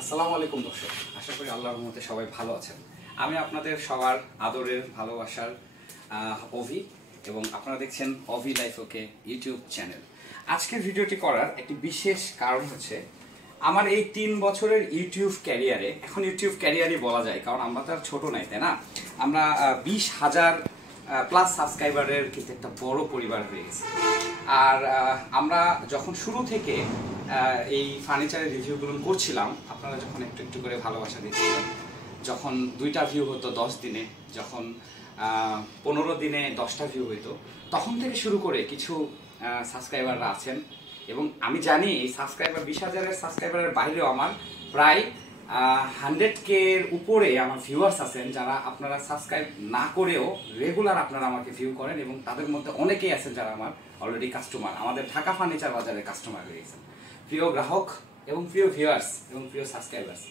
আসসালামু আলাইকুম দর্শক, আশা করি আল্লাহর রহমতে সবাই ভালো আছেন। আমি আপনাদের সবার আদরের ভালোবাসার অভি, এবং আপনারা দেখছেন অভি লাইফ ওকে ইউটিউব চ্যানেল। আজকের ভিডিওটি করার একটি বিশেষ কারণ হচ্ছে আমার এই 3 বছরের ইউটিউব ক্যারিয়ারে, এখন ইউটিউব ক্যারিয়ারই বলা যায় কারণ আমরা তো আর ছোট নাই, তাই না? আমরা 20,000 প্লাস সাবস্ক্রাইবারের কিন্তু একটা বড় পরিবার হয়ে গেছে। আর আমরা যখন শুরু থেকে এই ফার্নিচারের রিভিউগুলো করছিলাম, আপনারা যখন একটু একটু করে ভালোবাসা দিচ্ছিলেন, যখন 2টা ভিউ হতো 10 দিনে, যখন 15 দিনে 10টা ভিউ হইতো, তখন থেকে শুরু করে কিছু সাবস্ক্রাইবাররা আছেন। এবং আমি জানি এই সাবস্ক্রাইবার 20,000-এর সাবস্ক্রাইবারের বাইরেও আমার প্রায় 100K এর উপরে আমার ভিউয়ার্স আছেন, যারা আপনারা সাবস্ক্রাইব না করেও রেগুলার আপনারা আমাকে ভিউ করেন, এবং তাদের মধ্যে অনেকেই আছেন যারা আমার অলরেডি কাস্টমার, আমাদের ঢাকা ফার্নিচার বাজারের কাস্টমার হয়ে গেছেন। প্রিয় গ্রাহক এবং প্রিয় ভিউয়ার্স এবং প্রিয় সাবস্ক্রাইবার্স,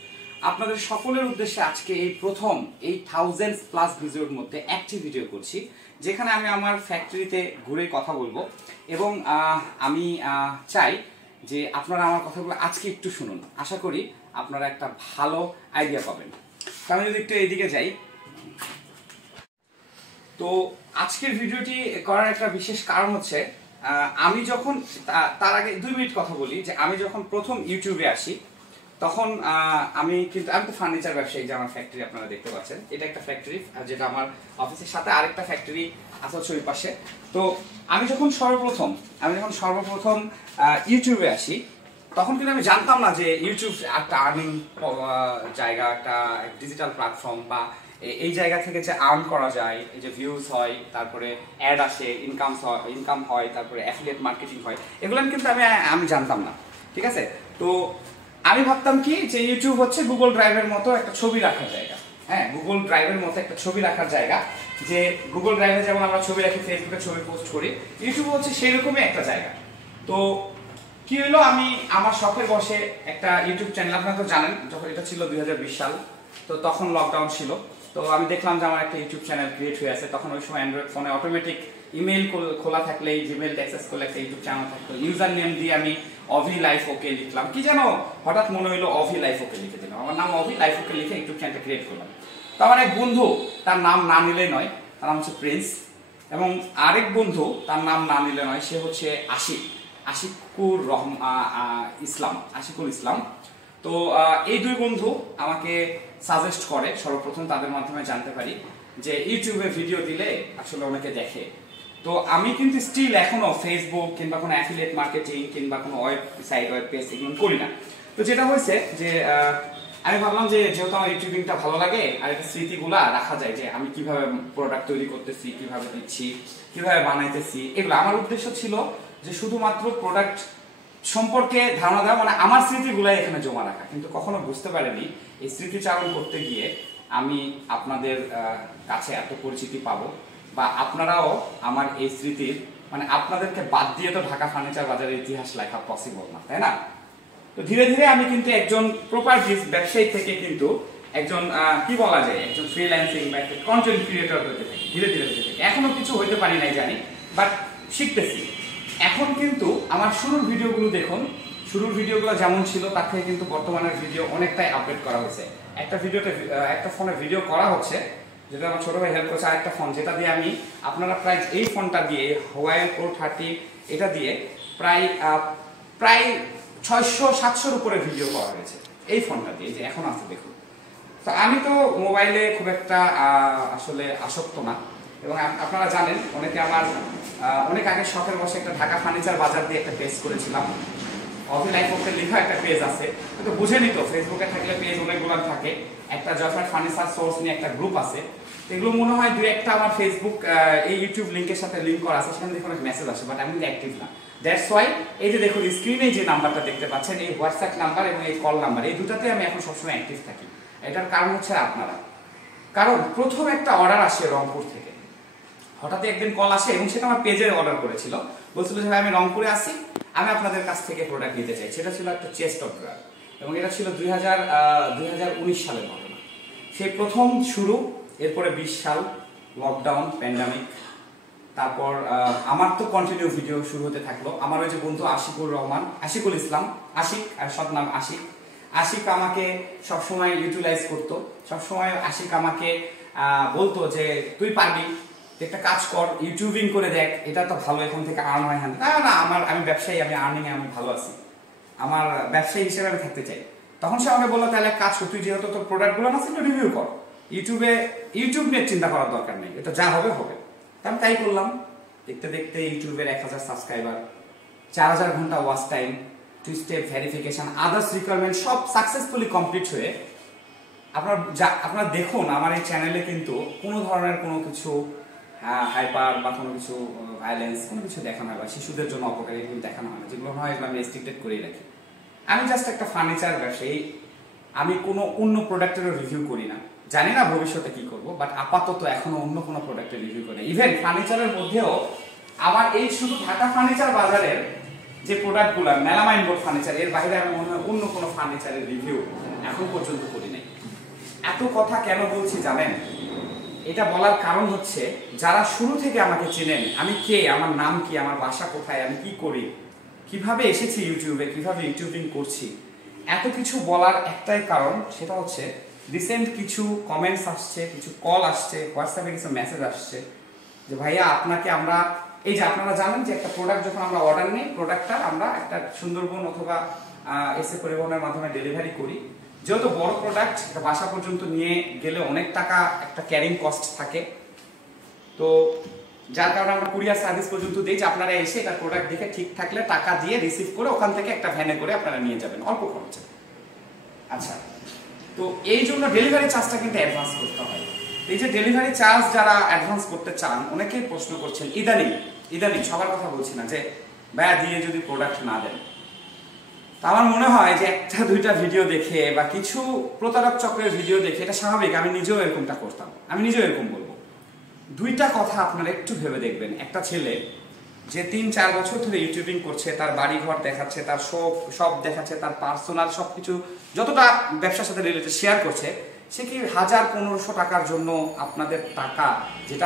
আপনাদের সকলের উদ্দেশ্যে আজকে এই প্রথম এই 1000+ ভিডিওর মধ্যে একটি ভিডিও করছি, যেখানে আমি আমার ফ্যাক্টরিতে ঘুরে কথা বলবো। এবং আমি চাই যে আপনারা আমার কথাগুলো আজকে একটু শুনুন, আশা করি আপনারা একটা ভালো আইডিয়া পাবেন। আমি যদি একটু এইদিকে যাই, তো আজকের ভিডিওটি করার একটা বিশেষ কারণ হচ্ছে আমি যখন তার আগে 2 মিনিট কথা বলি যে আমি যখন প্রথম ইউটিউবে আসি, তখন আমি তো ফার্নিচার ব্যবসায়ী। যে আমার ফ্যাক্টরি আপনারা দেখতে পাচ্ছেন, এটা একটা ফ্যাক্টরি, যেটা আমার অফিসের সাথে আরেকটা ফ্যাক্টরি আছে হচ্ছে ওই পাশে। তো আমি যখন সর্বপ্রথম ইউটিউবে আসি, তখন কিন্তু আমি জানতাম না যে ইউটিউব একটা আর্নিং জায়গা, একটা ডিজিটাল প্ল্যাটফর্ম, বা এই জায়গা থেকে যে আর্ন করা যায়, এই যে ভিউজ হয়, তারপরে অ্যাড আসে, ইনকাম হয়, তারপরে অ্যাফিলিয়েট মার্কেটিং হয়, এগুলো কিন্তু আমি জানতাম না। ঠিক আছে? তো আমি ভাবতাম কি যে ইউটিউব হচ্ছে গুগল ড্রাইভের মতো একটা ছবি রাখার জায়গা। হ্যাঁ, গুগল ড্রাইভের মতো একটা ছবি রাখার জায়গা, যে গুগল ড্রাইভে যেমন আমরা ছবি রাখি, ফেসবুকে ছবি পোস্ট করি, ইউটিউব হচ্ছে সেরকমই একটা জায়গা। তো কি হলো, আমি আমার শখের বসে একটা ইউটিউব চ্যানেল, আপনারা তো জানেন, যখন এটা ছিল 2020 সাল, তো তখন লকডাউন ছিল। তো আমি দেখলাম যে আমার একটা ইউটিউব চ্যানেল ক্রিয়েট হয়ে আছে। তখন ওই সময় অ্যান্ড্রয়েড ফোনে অটোমেটিক ইমেল খোলা থাকলে, জিমেল অ্যাক্সেস করলে একটা ইউটিউব চ্যানেল থাকতো। ইউজার নেম দিয়ে আমি অভি লাইফ ওকে লিখলাম, কি যেন হঠাৎ মনে হলো অভি লাইফ ওকে লিখে দিলাম, আমার নাম অভি লাইফ ওকে লিখে ইউটিউব চ্যানেলটা ক্রিয়েট করলাম। তো আমার এক বন্ধু, তার নাম না নিলে নয়, তার নাম হচ্ছে প্রিন্স, এবং আরেক বন্ধু তার নাম না নিলে নয়, সে হচ্ছে আশিকুল ইসলাম। তো এই 2 বন্ধু আমাকে সাজেস্ট করে, সর্বপ্রথম তাদের মাধ্যমে জানতে পারি যে ইউটিউবে ভিডিও দিলে আসলে অনেকে দেখে। তো আমি কিন্তু স্টিল এখনো ফেসবুক কিংবা কোনো অ্যাফিলিয়েট মার্কেটিং কিংবা কোনো ওয়েবসাইট, ওয়েব পেজ এগুলো করি না। তো যেটা হয়েছে যে আমি ভাবলাম যে যেহেতু আমার ইউটিউবিংটা ভালো লাগে, আর একটা স্মৃতিগুলা রাখা যায়, যে আমি কিভাবে প্রোডাক্ট তৈরি করতেছি, কিভাবে দিচ্ছি, কিভাবে বানাইতেছি, এগুলো আমার উদ্দেশ্য ছিল যে শুধুমাত্র প্রোডাক্ট সম্পর্কে ধারণা দেওয়া, মানে আমার স্মৃতিগুলাই এখানে জমা রাখা। কিন্তু কখনো বুঝতে পারিনি এই স্মৃতিচারণ করতে গিয়ে আমি আপনাদের কাছে এত পরিচিতি পাবো, বা আপনারাও আমার এই স্মৃতির, মানে আপনাদেরকে বাদ দিয়ে তো ঢাকা ফার্নিচার বাজারের ইতিহাস লেখা পসিবল না, তাই না? তো ধীরে ধীরে আমি কিন্তু একজন প্রপার ব্যবসায়ী থেকে কিন্তু একজন কি বলা যায়, একজন ফ্রিল্যান্সিং বা একটা কন্টেন্ট ক্রিয়েটর হতে থাকি, ধীরে ধীরে হতে থাকি। এখনো কিছু হইতে পারি নাই জানি, বাট শিখতেছি। এখন কিন্তু আমার শুরুর ভিডিওগুলো দেখুন, শুরুর ভিডিওগুলো যেমন ছিল তার থেকে কিন্তু বর্তমানের ভিডিও অনেকটাই আপডেট করা হয়েছে। একটা ফোনে ভিডিও করা হচ্ছে, যেটা আমার ছোট ভাই হেল্প করছে, আরেকটা ফোন যেটা দিয়ে আপনারা প্রায় এই ফোনটা দিয়ে Huawei Pro30, এটা দিয়ে প্রায় 600-700-র উপরে ভিডিও করা হয়েছে এই ফোনটা দিয়ে, যে এখন আছে দেখুন। তো আমি তো মোবাইলে খুব একটা আসলে আসক্ত না, এবং আপনারা জানেন অনেকে আমার অনেক আগে শখের বসে একটা ঢাকা ফার্নিচার বাজার দিয়ে একটা পেজ করেছিলাম, অভি লাইফ ওকে লেখা একটা পেজ আছে। তো বুঝেনি তো, ফেসবুকে থাকলে পেজ অনেকগুলো থাকে, একটা জয়ফ্রাট ফার্নিচার সোর্স নিয়ে একটা গ্রুপ আছে। এগুলো মনে হয় 2-1টা আমার ফেসবুক এই ইউটিউব লিঙ্কের সাথে লিঙ্ক করা আছে, সেখানে দেখুন মেসেজ আসে, বাট আমি অ্যাক্টিভ না। দ্যাটস ওয়াই এই যে দেখুন স্ক্রিনে যে নাম্বারটা দেখতে পাচ্ছেন, এই হোয়াটসঅ্যাপ নাম্বার এবং এই কল নাম্বার, এই দুটাতে আমি এখন সবসময় অ্যাক্টিভ থাকি। এটার কারণ হচ্ছে আপনারা, কারণ প্রথম একটা অর্ডার আসে রংপুর থেকে, হঠাৎ একদিন কল আসে, এবং সেটা আমার পেজে অর্ডার করেছিল, বলছিল যে আমি রংপুরে আসি, আমি আপনাদের কাছ থেকে প্রোডাক্ট নিতে চাই। সেটা ছিল একটা চেস্ট অফ ড্রয়ার, এবং এটা ছিল 2019 সালের ঘটনা। সেই প্রথম শুরু, এরপরে 20 সাল লকডাউন, প্যান্ডামিক, তারপর আমার তো কন্টিনিউ ভিডিও শুরু হতে থাকলো। আমার ওই যে বন্ধু আশিকুল ইসলাম, আর সব নাম আশিক, আশিক আমাকে সবসময় ইউটিলাইজ করতো, সবসময় আশিক আমাকে বলতো যে তুই পারবি, একটা কাজ কর, ইউটিউবিং করে দেখ, এটা তো ভালো, এখান থেকে আর্ন হয়। না না, আমি ব্যবসায়ী, আমি আর্নিং এ আমি ভালো আছি, আমার ব্যবসায়ী হিসেবে আমি থাকতে চাই। তখন সে আমাকে বললো তাহলে কাজ কর, তুই যেহেতু তোর প্রোডাক্টগুলো না সেটা রিভিউ কর, ইউটিউব নিয়ে চিন্তা করার দরকার নেই, এটা যা হবে হবে। আমি তাই করলাম। দেখতে দেখতে ইউটিউবের 1000 সাবস্ক্রাইবার, 4000 ঘন্টা watch time, 2 step verification, others requirement সব সাকসেসফুলি কমপ্লিট হয়ে আপনারা দেখুন আমার এই চ্যানেলে কিন্তু কোনো ধরনের কোনো কিছু হাইপার বা কোনো কিছু ভায়োলেন্স কোনো কিছু দেখানো হয় বা শিশুদের জন্য অপকারী এগুলো দেখানো হয় না, যেগুলো হয় এগুলো আমি রেস্ট্রিক্টেড করেই রাখি। আমি জাস্ট একটা ফার্নিচার ব্যবসায়ী, আমি কোনো অন্য প্রোডাক্টেরও রিভিউ করি না, জানি না ভবিষ্যতে কি করব, বাট আপাতত এখনো অন্য কোনো প্রোডাক্টের রিভিউ করি না। ইভেন ফার্নিচারের মধ্যেও আমার এই শুধু ঢাকা ফার্নিচার বাজারের যে প্রোডাক্টগুলো, মেলামাইন বোর্ড ফার্নিচার, এর বাইরে আমি মনে হয় অন্য কোনো ফার্নিচারের রিভিউ এখন পর্যন্ত করি নাই। এত কথা কেন বলছি জানেন? এটা বলার কারণ হচ্ছে যারা শুরু থেকে আমাকে চেনেন, আমি কে, আমার নাম কি, আমার বাসা কোথায়, আমি কি করি, কিভাবে এসেছি ইউটিউবে, কিভাবে ইউটিউবিং করছি, এত কিছু বলার একটাই কারণ, সেটা হচ্ছে রিসেন্ট কিছু কমেন্টস আসছে, কিছু কল আসছে, হোয়াটসঅ্যাপে কিছু মেসেজ আসছে যে ভাইয়া আপনাকে আমরা, এই যে আপনারা জানেন যে একটা প্রোডাক্ট যখন আমরা অর্ডার নিই, প্রোডাক্টটা আমরা একটা সুন্দরবন অথবা এসে পরিবহনের মাধ্যমে ডেলিভারি করি। যেহেতু বড় প্রোডাক্ট, এটা বাসা পর্যন্ত নিয়ে গেলে অনেক টাকা একটা ক্যারিং কস্ট থাকে, তো যার কারণে আমরা কুরিয়ার সার্ভিস পর্যন্ত দিই যে আপনারা এসে এটা প্রোডাক্ট দেখে ঠিক থাকলে টাকা দিয়ে রিসিভ করে ওখান থেকে একটা ভ্যানে করে আপনারা নিয়ে যাবেন অল্প খরচে। আচ্ছা, তো এই জন্য ডেলিভারি চার্জটা কিন্তু অ্যাডভান্স করতে হয়। এই যে ডেলিভারি চার্জ যারা অ্যাডভান্স করতে চান অনেকেই প্রশ্ন করছেন, ইদানিং সবার কথা বলছি না, যে ভাইয়া দিয়ে যদি প্রোডাক্ট না দেন। আমার মনে হয় যে একটা দুইটা ভিডিও দেখে বা কিছু প্রতারক চক্রের ভিডিও দেখে, এটা স্বাভাবিক, আমি নিজেও এরকমটা করতাম, আমি নিজেও এরকম বলবো। দুইটা কথা আপনারা একটু ভেবে দেখবেন, একটা ছেলে যে 3-4 বছর ধরে ইউটিউবিং করছে, তার বাড়ি ঘর দেখাচ্ছে, তার সব দেখাচ্ছে, তার পার্সোনাল সবকিছু যতটা ব্যবসার সাথে রিলেটেড শেয়ার করছে, সে কি 1000-1500 টাকার জন্য আপনাদের টাকা, যেটা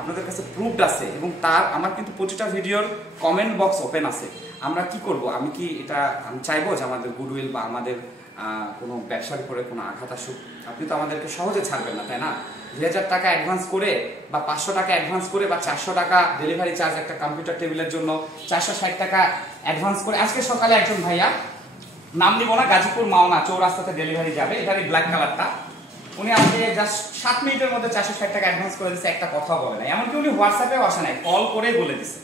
আপনাদের কাছে প্রুফড আছে, এবং আমার কিন্তু প্রতিটা ভিডিওর কমেন্ট বক্স ওপেন আছে, আমরা কি করব, আমি চাইবো যে আমাদের গুডউইল বা আমাদের কোনো ব্যবসার উপরে কোনো আঘাত আসুক? আপনি তো আমাদেরকে সহজে ছাড়বেন না, তাই না? 2000 টাকা অ্যাডভান্স করে বা 500 টাকা অ্যাডভান্স করে বা 400 টাকা ডেলিভারি চার্জ একটা কম্পিউটার টেবিলের জন্য 460 টাকা অ্যাডভান্স করে, আজকে সকালে একজন ভাইয়া, নাম নিব না, গাজীপুর মাওনা চৌরাস্তাতে ডেলিভারি যাবে, এটারই ব্ল্যাক কালারটা, উনি আমাকে জাস্ট 7 মিনিটের মধ্যে 460 টাকা অ্যাডভান্স করে দিচ্ছে, একটা কথা বলে নাই, এমনকি উনি হোয়াটসঅ্যাপেও আসে নাই, কল করেই বলে দিছে।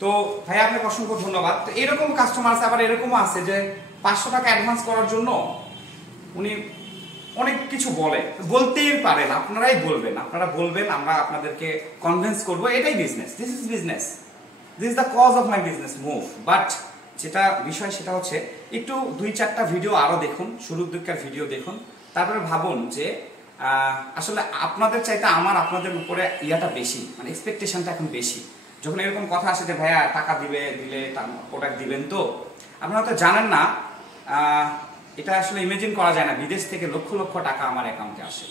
তো ভাইয়া আপনাকে অসংখ্য ধন্যবাদ। তো এরকম কাস্টমার আছে, আবার এরকমও আছে যে 500 টাকা অ্যাডভান্স করার জন্য উনি অনেক কিছু বলতেই পারেন, আপনারাই বলবেন, আমরা আপনাদেরকে কনভিন্স করবো, এটাই business, this is the cause of my business move. But যেটা বিষয় সেটা হচ্ছে একটু 2-4টা ভিডিও আরো দেখুন, শুরুর দিককার ভিডিও দেখুন, তারপরে ভাবুন যে আসলে আপনাদের চাইতে আপনাদের উপরে ইয়াটা বেশি, মানে এক্সপেকটেশনটা এখন বেশি। যখন এরকম কথা আসে যে ভাইয়া টাকা দিলে প্রোডাক্ট দিবেন, তো আপনারা তো জানেন না, এটা আসলে ইমাজিন করা যায় না, বিদেশ থেকে লক্ষ লক্ষ টাকা আমার অ্যাকাউন্টে আসে।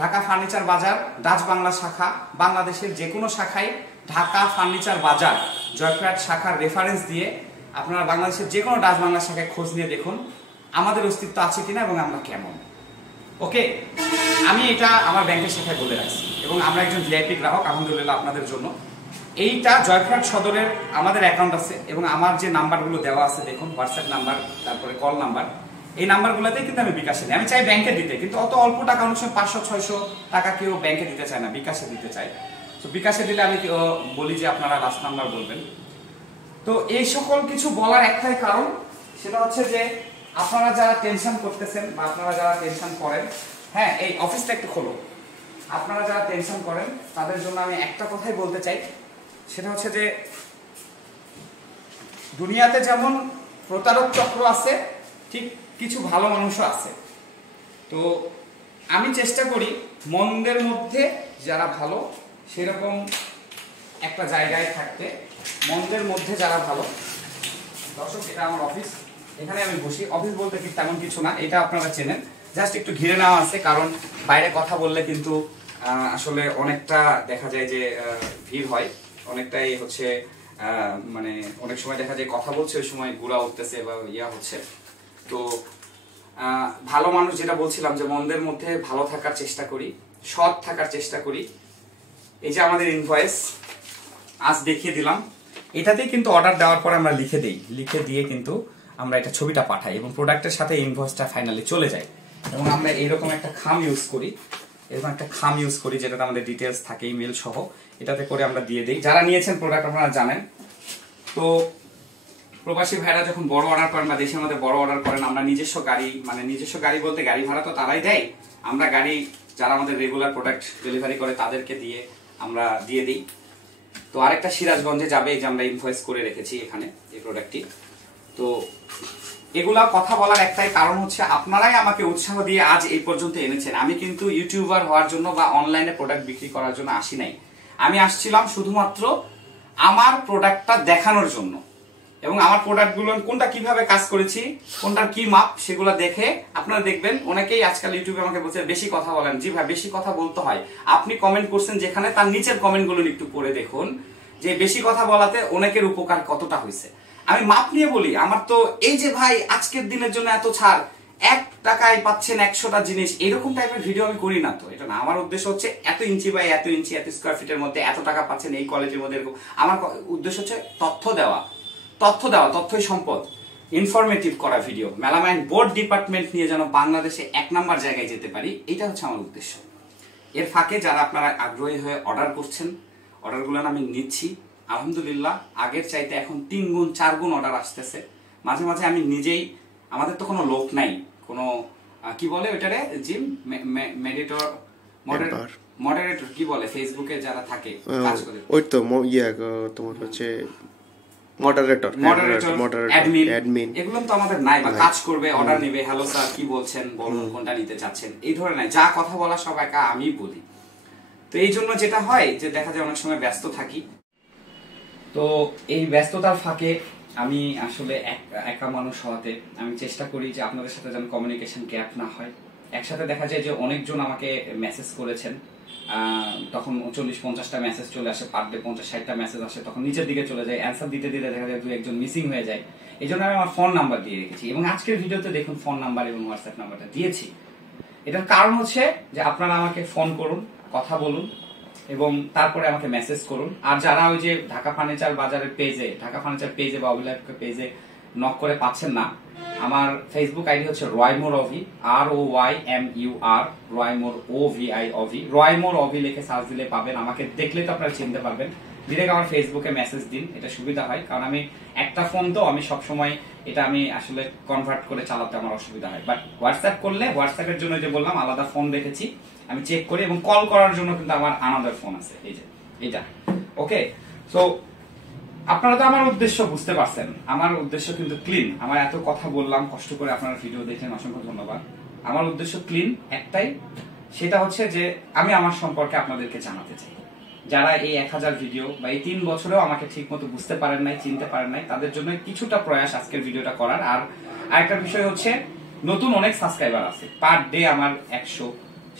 ঢাকা ফার্নিচার বাজার ডাচ বাংলা শাখা, বাংলাদেশের যে কোনো শাখায় ঢাকা ফার্নিচার বাজার জয়পুরহাট শাখার রেফারেন্স দিয়ে আপনারা বাংলাদেশের যে কোনো ডাচ বাংলা শাখায় খোঁজ নিয়ে দেখুন আমাদের অস্তিত্ব আছে কিনা এবং আমরা কেমন। ওকে, আমি এটা আমার ব্যাংকের শাখায় বলে রাখছি, এবং আমরা একজন ভিআইপি গ্রাহক, আলহামদুলিল্লাহ আপনাদের জন্য। এইটা জয়পুরহাট সদরের আমাদের অ্যাকাউন্ট আছে, এবং আমার যে নাম্বারগুলো দেওয়া আছে দেখুন, হোয়াটসঅ্যাপ নাম্বার, তারপরে কল নাম্বার, এই নাম্বারগুলোতেই কিন্তু আমি বিকাশে দিই। আমি চাই ব্যাংকে দিতে, কিন্তু অত অল্প টাকা, অনেক সময় 500-600 টাকা কেউ ব্যাংকে দিতে চায় না, বিকাশে দিতে চায়। তো বিকাশে দিলে আমি বলি যে আপনারা লাস্ট নাম্বার বলবেন। তো এই সকল কিছু বলার একটাই কারণ, সেটা হচ্ছে যে আপনারা যারা টেনশন করতেছেন বা আপনারা যারা টেনশন করেন, হ্যাঁ এই অফিসটা একটু খোলো, আপনারা যারা টেনশন করেন তাদের জন্য আমি একটা কথাই বলতে চাই, সেটা হচ্ছে যে দুনিয়াতে যেমন প্রতারক চক্র আছে, ঠিক কিছু ভালো মানুষও আছে। তো আমি চেষ্টা করি মন্দের মধ্যে যারা ভালো সেরকম একটা জায়গায় থাকতে, মন্দের মধ্যে যারা ভালো। দর্শক, এটা আমার অফিস, এখানে আমি বসি। অফিস বলতে কি তেমন কিছু না, এটা আপনারা চেনেন, জাস্ট একটু ঘিরে নেওয়া আছে, কারণ বাইরে কথা বললে কিন্তু আসলে অনেকটা দেখা যায় যে ভিড় হয়, অনেকটাই হচ্ছে মানে অনেক সময় দেখা যায় কথা বলছে ওই সময় গুড়া উঠতেছে বা ইয়া হচ্ছে। তো ভালো মানুষ যেটা বলছিলাম যে মন্দের মধ্যে ভালো থাকার চেষ্টা করি, সৎ থাকার চেষ্টা করি। এই যে আমাদের ইনভয়েস আজ দেখিয়ে দিলাম, এটাতেই কিন্তু অর্ডার দেওয়ার পরে আমরা লিখে দিই, লিখে দিয়ে কিন্তু আমরা এটা ছবিটা পাঠাই এবং প্রোডাক্টের সাথে ইনভয়েসটা ফাইনালি চলে যায়। এবং আমরা এইরকম একটা খাম ইউজ করি, এরকম একটা খাম ইউজ করি যেটাতে আমাদের ডিটেলস থাকে ইমেল সহ, এটাতে করে আমরা দিয়ে দিই। যারা নিয়েছেন প্রোডাক্ট আপনারা জানেন। তো প্রবাসী ভাইরা যখন বড় অর্ডার করেন বা দেশের মধ্যে বড় অর্ডার করেন, আমরা নিজস্ব গাড়ি, মানে নিজস্ব গাড়ি বলতে গাড়ি ভাড়া তো তারাই দেয়, আমরা গাড়ি যারা আমাদের রেগুলার প্রোডাক্ট ডেলিভারি করে তাদেরকে দিয়ে আমরা দিয়ে দিই। তো আরেকটা সিরাজগঞ্জে যাবে, এই যে আমরা ইনভয়েস করে রেখেছি এখানে এই প্রোডাক্টটি। তো এগুলা কথা বলার একটাই কারণ হচ্ছে আপনারাই আমাকে উৎসাহ দিয়ে আজ এই পর্যন্ত এনেছেন। আমি কিন্তু ইউটিউবার হওয়ার জন্য বা অনলাইনে প্রোডাক্ট বিক্রি করার জন্য আসি নাই, আমি আসছিলাম শুধুমাত্র আমার প্রোডাক্টটা দেখানোর জন্য এবং আমার প্রোডাক্টগুলো কোনটা কিভাবে কাজ করেছি, কোনটার কি মাপ, সেগুলো দেখে আপনারা দেখবেন। অনেকেই আজকাল ইউটিউবে আমাকে বলছে বেশি কথা বলেন। জি ভাই, বেশি কথা বলতে হয়। আপনি কমেন্ট করছেন যেখানে, তার নিচের কমেন্টগুলো একটু পড়ে দেখুন যে বেশি কথা বলাতে অনেকের উপকার কতটা হয়েছে। আমি মাপ নিয়ে বলি, আমার তো এই যে ভাই আজকের দিনের জন্য এত ছাড়, 1 টাকায় পাচ্ছেন 100টা জিনিস, এরকম টাইপের ভিডিও আমি করি না। তো এটা না, আমার উদ্দেশ্য হচ্ছে এত ইঞ্চি বাই এত ইঞ্চি, এত স্কোয়ার ফিটের মধ্যে এত টাকা পাচ্ছেন এই কোয়ালিটির মধ্যে, এরকম। আমার উদ্দেশ্য হচ্ছে তথ্য দেওয়া, তথ্যই সম্পদ, ইনফরমেটিভ করা ভিডিও। মেলামাইন বোর্ড ডিপার্টমেন্ট নিয়ে যেন বাংলাদেশে 1 নম্বর জায়গায় যেতে পারি, এটা হচ্ছে আমার উদ্দেশ্য। এর ফাঁকে যারা আপনারা আগ্রহী হয়ে অর্ডার করছেন, অর্ডারগুলো আমি নিচ্ছি আলহামদুলিল্লাহ। আগের চাইতে এখন 3 গুণ 4 গুণ অর্ডার আসতেছে। মাঝে মাঝে আমি নিজেই, আমাদের তো কোনো লোক নাই, কোনো কি বলে ওইটারে জিম মডারেটর কি বলে, ফেসবুকে যারা থাকে কাজ করে, ওই তো তোমার হচ্ছে মডারেটর, অ্যাডমিন, এগুলো তো আমাদের নাই। বা কাজ করবে, অর্ডার নেবে, হ্যালো স্যার কি বলছেন, বলুন কোনটা নিতে চাচ্ছেন, এই ধরনের যা কথা বলা সব একা আমি বলি। তো এই জন্য যেটা হয় যে দেখা যায় অনেক সময় ব্যস্ত থাকি। তো এই ব্যস্ততার ফাঁকে আমি আসলে একা মানুষ হওয়াতে আমি চেষ্টা করি যে আপনাদের সাথে যেন কমিউনিকেশন গ্যাপ না হয়। একসাথে দেখা যায় যে অনেকজন আমাকে মেসেজ করেছেন, তখন 40-50টা মেসেজ চলে আসে, পার ডে 50-60টা মেসেজ আসে, তখন নিচের দিকে চলে যায়, অ্যান্সার দিতে দিতে দেখা যায় 2-1জন মিসিং হয়ে যায়। এই জন্য আমি আমার ফোন নাম্বার দিয়ে রেখেছি এবং আজকের ভিডিওতে দেখুন ফোন নাম্বার এবং হোয়াটসঅ্যাপ নাম্বারটা দিয়েছি। এটার কারণ হচ্ছে যে আপনারা আমাকে ফোন করুন, কথা বলুন এবং তারপরে আমাকে মেসেজ করুন। আর যারা ওই যে ঢাকা ফার্নিচার বাজারের পেজে, ঢাকা ফার্নিচার পেজে বা অভিলাভ পেজে নক করে পাচ্ছেন না, আমার ফেসবুক আইডি হচ্ছে রয়মোর অভি, ROYMUR, রয়মোর OVI, রয়মোর অভি লিখে সার্চ দিলে পাবেন। আমাকে দেখলে তো আপনারা চিনতে পারবেন। ডিরেক্ট আমার ফেসবুকে মেসেজ দিন, এটা সুবিধা হয়। কারণ আমি একটা ফোন তো, আমি সবসময় এটা আমি আসলে কনভার্ট করে চালাতে আমার অসুবিধা হয়। বাট হোয়াটসঅ্যাপ করলে, হোয়াটসঅ্যাপের জন্য যে বললাম আলাদা ফোন রেখেছি, আমি চেক করি এবং কল করার জন্য কিন্তু আমার আনাদার ফোন আছে, এই যে এটা। ওকে, সো আপনারা তো আমার উদ্দেশ্য বুঝতে পারছেন। আমার উদ্দেশ্য কিন্তু ক্লিন। আমার এত কথা বললাম, কষ্ট করে আপনারা ভিডিও দেখলেন, অসংখ্য ধন্যবাদ। আমার উদ্দেশ্য ক্লিন একটাই, সেটা হচ্ছে যে আমি আমার সম্পর্কে আপনাদেরকে জানাতে চাই। যারা এই 1000 ভিডিও বা এই 3 বছরেও আমাকে ঠিক মতো বুঝতে পারেন নাই, চিনতে পারেন নাই, তাদের জন্য কিছুটা প্রয়াস আজকের ভিডিওটা করার। আর আরেকটা বিষয় হচ্ছে নতুন অনেক সাবস্ক্রাইবার আছে, পার ডে আমার 100,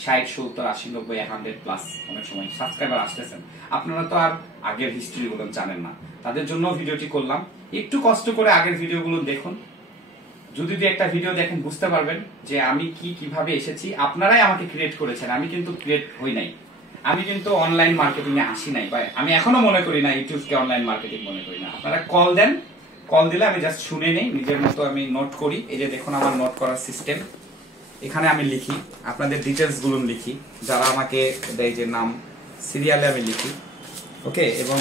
60, 70, 80, 90, 100 প্লাস অনেক সময় সাবস্ক্রাইবার আসতেছেন। আপনারা তো আর আগের হিস্ট্রি গুলো জানেন না, তাদের জন্য ভিডিওটি করলাম। একটু কষ্ট করে আগের ভিডিওগুলো দেখুন, যদি একটা ভিডিও দেখেন বুঝতে পারবেন যে আমি কিভাবে এসেছি। আপনারাই আমাকে ক্রিয়েট করেছেন, আমি কিন্তু ক্রিয়েট হই নাই। আমি কিন্তু অনলাইন মার্কেটিং এ আসি নাই, বা আমি এখনো মনে করি না ইউটিউবকে অনলাইন মার্কেটিং মনে করি না। আপনারা কল দেন, কল দিলে আমি জাস্ট শুনে নেই, নিজের মতো আমি নোট করি। এই যে দেখুন আমার নোট করার সিস্টেম, এখানে আমি লিখি, আপনাদের ডিটেলস গুলো লিখি, যারা আমাকে দেয় যে নাম, সিরিয়ালে আমি লিখি। ওকে, এবং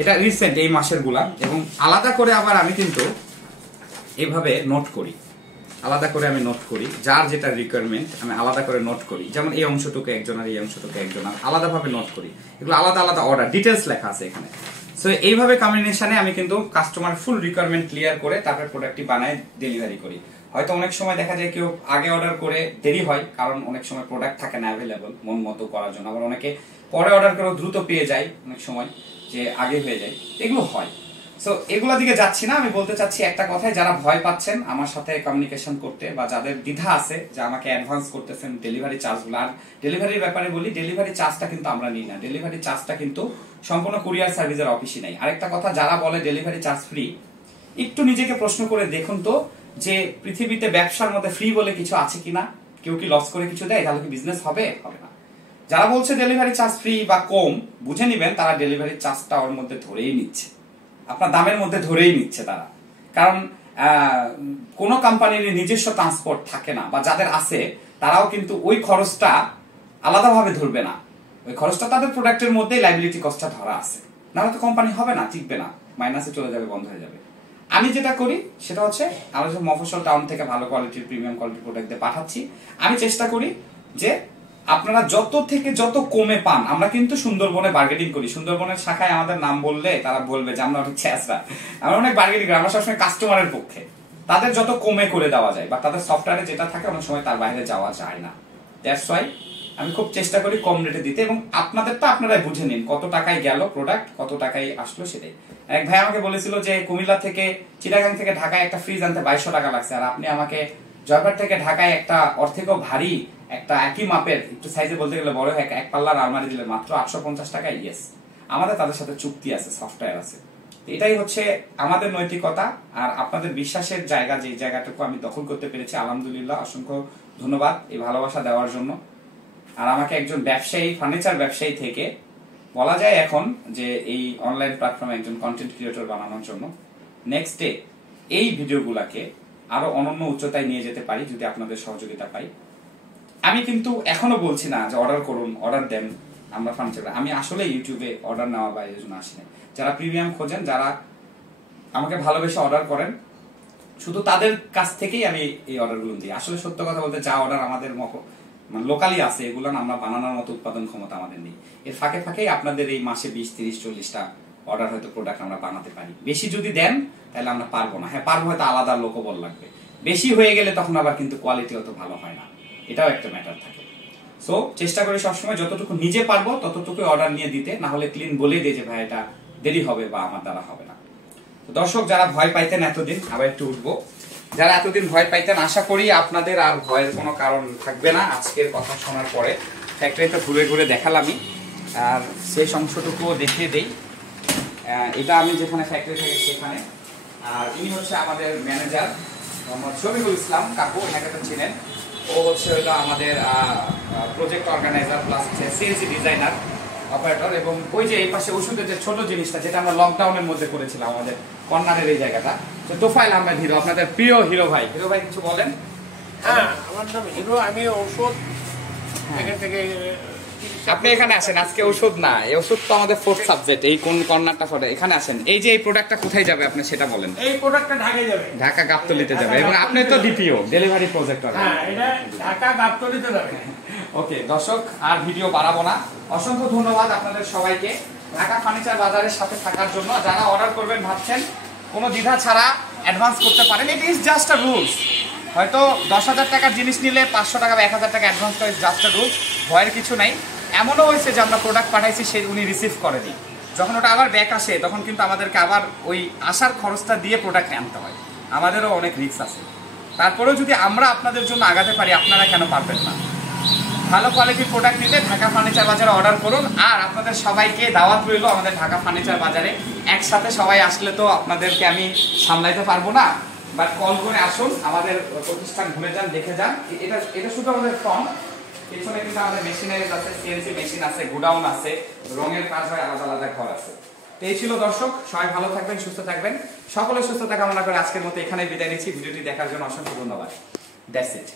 এটা রিসেন্ট এই মাসের গুলা। এবং আলাদা করে আবার আমি কিন্তু এইভাবে নোট করি, আলাদা করে আমি নোট করি, যার যেটা রিকোয়ারমেন্ট আমি আলাদা করে নোট করি। যেমন এই অংশটুকু একজনের, এই অংশটুকু একজনের, আলাদাভাবে নোট করি। এগুলো আলাদা আলাদা অর্ডার, ডিটেলস লেখা আছে এখানে। সো এইভাবে কম্বিনেশনে আমি কিন্তু কাস্টমার ফুল রিকোয়ারমেন্ট ক্লিয়ার করে তারপর প্রোডাক্টটি বানায় ডেলিভারি করি। হয়তো অনেক সময় দেখা যায় কেউ আগে অর্ডার করে দেরি হয়, কারণ অনেক সময় প্রোডাক্ট থাকে না অ্যাভেলেবল মন মতো করার জন্য। আবার অনেকে পরে অর্ডার করেও দ্রুত পেয়ে যায়, অনেক সময় যে আগে হয়ে যায়, এগুলো হয়। সো এগুলা দিকে যাচ্ছি না, আমি বলতে চাচ্ছি একটা কথাই, যারা ভয় পাচ্ছেন আমার সাথে কমিউনিকেশন করতে বা যাদের দ্বিধা আছে যে আমাকে অ্যাডভান্স করতেছেন ডেলিভারি চার্জগুলো। আর ডেলিভারির ব্যাপারে বলি, ডেলিভারি চার্জটা কিন্তু আমরা নিই না, ডেলিভারি চার্জটা কিন্তু সম্পূর্ণ কুরিয়ার সার্ভিসের অফিসই নাই। আরেকটা কথা, যারা বলে ডেলিভারি চার্জ ফ্রি, একটু নিজেকে প্রশ্ন করে দেখুন তো যে পৃথিবীতে ব্যবসার মধ্যে ফ্রি বলে কিছু আছে কিনা, কেউ কি লস করে কিছু দেয়, তাহলে কি বিজনেস হবে? হবে না। যারা বলছে ডেলিভারি চার্জ ফ্রি বা কম, বুঝে নিবেন তারা ডেলিভারি চার্জটা ওর মধ্যে ধরেই নিচ্ছে, আপনার দামের মধ্যে ধরেই নিচ্ছে তারা। কারণ কোনো কোম্পানির নিজস্ব ট্রান্সপোর্ট থাকে না, বা যাদের আছে তারাও কিন্তু ওই খরচটা আলাদাভাবে ধরবে না, ওই খরচটা তাদের প্রোডাক্টের মধ্যেই লাইবিলিটি কস্টটা ধরা আছে, নাহলে তো কোম্পানি হবে না, টিকবে না, মাইনাসে চলে যাবে, বন্ধ হয়ে যাবে। আমি যেটা করি সেটা হচ্ছে, আমরা যখন মফস্বল টাউন থেকে ভালো কোয়ালিটির প্রিমিয়াম কোয়ালিটির প্রোডাক্ট দিয়ে পাঠাচ্ছি, আমি চেষ্টা করি যে আপনারা যত থেকে যত কমে পান। আমরা কিন্তু সুন্দরবনে বার্গেনিং করি, সুন্দরবনের শাখায় আমাদের নাম বললে তারা বলবে যে আমরা অনেক ছেঁচড়া, আমরা অনেক বার্গেনিং করি, আমরা সবসময় কাস্টমারের পক্ষে, তাদের যত কমে করে দেওয়া যায় বা তাদের সফটওয়্যারে যেটা থাকে অনেক সময় তার বাইরে যাওয়া যায় না। দ্যাটস ওয়াই আমি খুব চেষ্টা করি কম রেটে দিতে, এবং আপনাদেরটা আপনারাই বুঝে নিন কত টাকায় গেল প্রোডাক্ট, কত টাকায় আসলো সেটাই। এক ভাই আমাকে বলেছিল যে কুমিল্লা থেকে চিটাগাং থেকে ঢাকায় একটা ফ্রিজ আনতে 2200 টাকা লাগছে, আর আপনি আমাকে জয়পুর থেকে ঢাকায় একটা ওর থেকেও ভারী একটা একই মাপের একটু সাইজে বলতে গেলে বড় এক পাল্লার আলমারি দিলে মাত্র 850 টাকায়। ইয়েস, আমাদের তাদের সাথে চুক্তি আছে, সফটওয়্যার আছে। এটাই হচ্ছে আমাদের নৈতিকতা আর আপনাদের বিশ্বাসের জায়গা, যে জায়গাটুকু আমি দখল করতে পেরেছি, আলহামদুলিল্লাহ, অসংখ্য ধন্যবাদ এই ভালোবাসা দেওয়ার জন্য। আর আমাকে একজন ব্যবসায়ী, ফার্নিচার ব্যবসায়ী থেকে বলা যায় এখন যে এই অনলাইন প্ল্যাটফর্মে একজন কন্টেন্ট ক্রিয়েটর বানানোর জন্য নেক্সট ডে এই ভিডিওগুলোকে আরো অনন্য উচ্চতায় নিয়ে যেতে পারি যদি আপনাদের সহযোগিতা পাই। আমি কিন্তু এখনো বলছি না যে অর্ডার করুন, অর্ডার দেন, আমরা ফার্নিচার, আমি আসলে ইউটিউবে অর্ডার নেওয়া বা এই জন্য আসি না। যারা প্রিমিয়াম খোঁজেন, যারা আমাকে ভালোবেসে অর্ডার করেন, শুধু তাদের কাছ থেকেই আমি এই অর্ডারগুলো দিই। আসলে সত্য কথা বলতে যা অর্ডার আমাদের মানে লোকালি আছে, এগুলো আমরা বানানোর মতো উৎপাদন ক্ষমতা আমাদের নেই। এর ফাঁকে ফাঁকেই আপনাদের এই মাসে 20, 30, 40টা অর্ডার হয়তো প্রোডাক্ট আমরা বানাতে পারি। বেশি যদি দেন তাহলে আমরা পারবো না, হ্যাঁ পারবো, হয়তো আলাদা লোকবল লাগবে। বেশি হয়ে গেলে তখন আবার কিন্তু কোয়ালিটি অত ভালো হয় না, এটাও একটা ম্যাটার থাকে। সো চেষ্টা করি সবসময় যতটুকু নিজে পারবো ততটুকু অর্ডার নিয়ে দিতে, না হলে ক্লিন বলেই দিই যে ভাই এটা দেরি হবে বা আমার দ্বারা হবে না। তো দর্শক, যারা ভয় পাইতেন এতদিন, আবার একটু উঠবো, যারা এতদিন ভয় পাইতেন, আশা করি আপনাদের আর ভয়ের কোনো কারণ থাকবে না আজকের কথা শোনার পরে। ফ্যাক্টরিতে ঘুরে ঘুরে দেখালামই, আর সেই অংশটুকুও দেখিয়ে দেই। এটা আমি যেখানে ফ্যাক্টরি থেকে সেখানে, আর ইনি হচ্ছে আমাদের ম্যানেজার মোহাম্মদ শফিকুল ইসলাম কাকু, এনাকে তো চিনেন। ও হচ্ছে হলো আমাদের প্রজেক্ট অর্গানাইজার প্লাস হচ্ছে সিএনসি ডিজাইনার অপারেটর। এবং ওই যে এই পাশে ওষুধের যে ছোট জিনিসটা যেটা আমরা লকডাউনের মধ্যে করেছিলাম আমাদের কর্নারের এই জায়গাটা, তো তোফাইল আহমেদ হিরো, আপনাদের প্রিয় হিরো ভাই। হিরো ভাই কিছু বলেন। হ্যাঁ, আমার নাম হিরো, আমি ঔষধ এখান থেকে। আপনি এখানে আসেন, আজকে ওষুধ না, এই ওষুধ তো আমাদের ফোর্থ সাবজেক্ট, এই কোন কর্নারটা করে এখানে আসেন। এই যে এই প্রোডাক্টটা কোথায় যাবে আপনি সেটা বলেন। এই প্রোডাক্টটা ঢাকায় যাবে, ঢাকা গাবতলীতে যাবে, এবং আপনি তো ডিপিও ডেলিভারি প্রজেক্ট। হ্যাঁ, এটা ঢাকা গাবতলীতে যাবে। ওকে দর্শক, আর ভিডিও বাড়াবো না। অসংখ্য ধন্যবাদ আপনাদের সবাইকে ঢাকা ফার্নিচার বাজারের সাথে থাকার জন্য। যারা অর্ডার করবেন ভাবছেন, কোনো দ্বিধা ছাড়া অ্যাডভান্স করতে পারেন, it is just a rules. হয়তো 10,000 টাকার জিনিস নিলে 500 টাকা বা 1000 টাকা অ্যাডভান্স করে, জাস্ট আ রুলস, ভয়ের কিছু নাই। এমনও হয়েছে যে আমরা প্রোডাক্ট পাঠাইছি, সে উনি রিসিভ করেনি, যখন ওটা আবার ব্যাক আসে তখন কিন্তু আমাদেরকে আবার ওই আসার খরচটা দিয়ে প্রোডাক্ট আনতে হয়, আমাদেরও অনেক রিস্ক আছে। তারপরেও যদি আমরা আপনাদের জন্য আগাতে পারি, আপনারা কেন পারবেন না? ভালো কোয়ালিটির প্রোডাক্ট নিলে ঢাকা ফার্নিচার বাজারে অর্ডার করুন। আর আপনাদের সবাইকে দাওয়াত রইল আমাদের ঢাকা ফার্নিচার বাজারে। একসাথে সবাই আসলে তো আপনাদেরকে আমি সামলাইতে পারবো না, বাট কল করে আসুন, আমাদের প্রতিষ্ঠান ঘুরে যান, দেখে যান। এটা শুধু আমাদের ফর্ম, পিছনে কিন্তু আমাদের মেশিনারিজ আছে, সিএনসি মেশিন আছে, গোডাউন আছে, রঙের কাজ হয়, আলাদা আলাদা ঘর আছে। তো এই ছিল দর্শক, সবাই ভালো থাকবেন, সুস্থ থাকবেন, সকলের সুস্থতা কামনা করে আজকের মতো এখানে বিদায় নিচ্ছি। ভিডিওটি দেখার জন্য অসংখ্য ধন্যবাদ। That's it.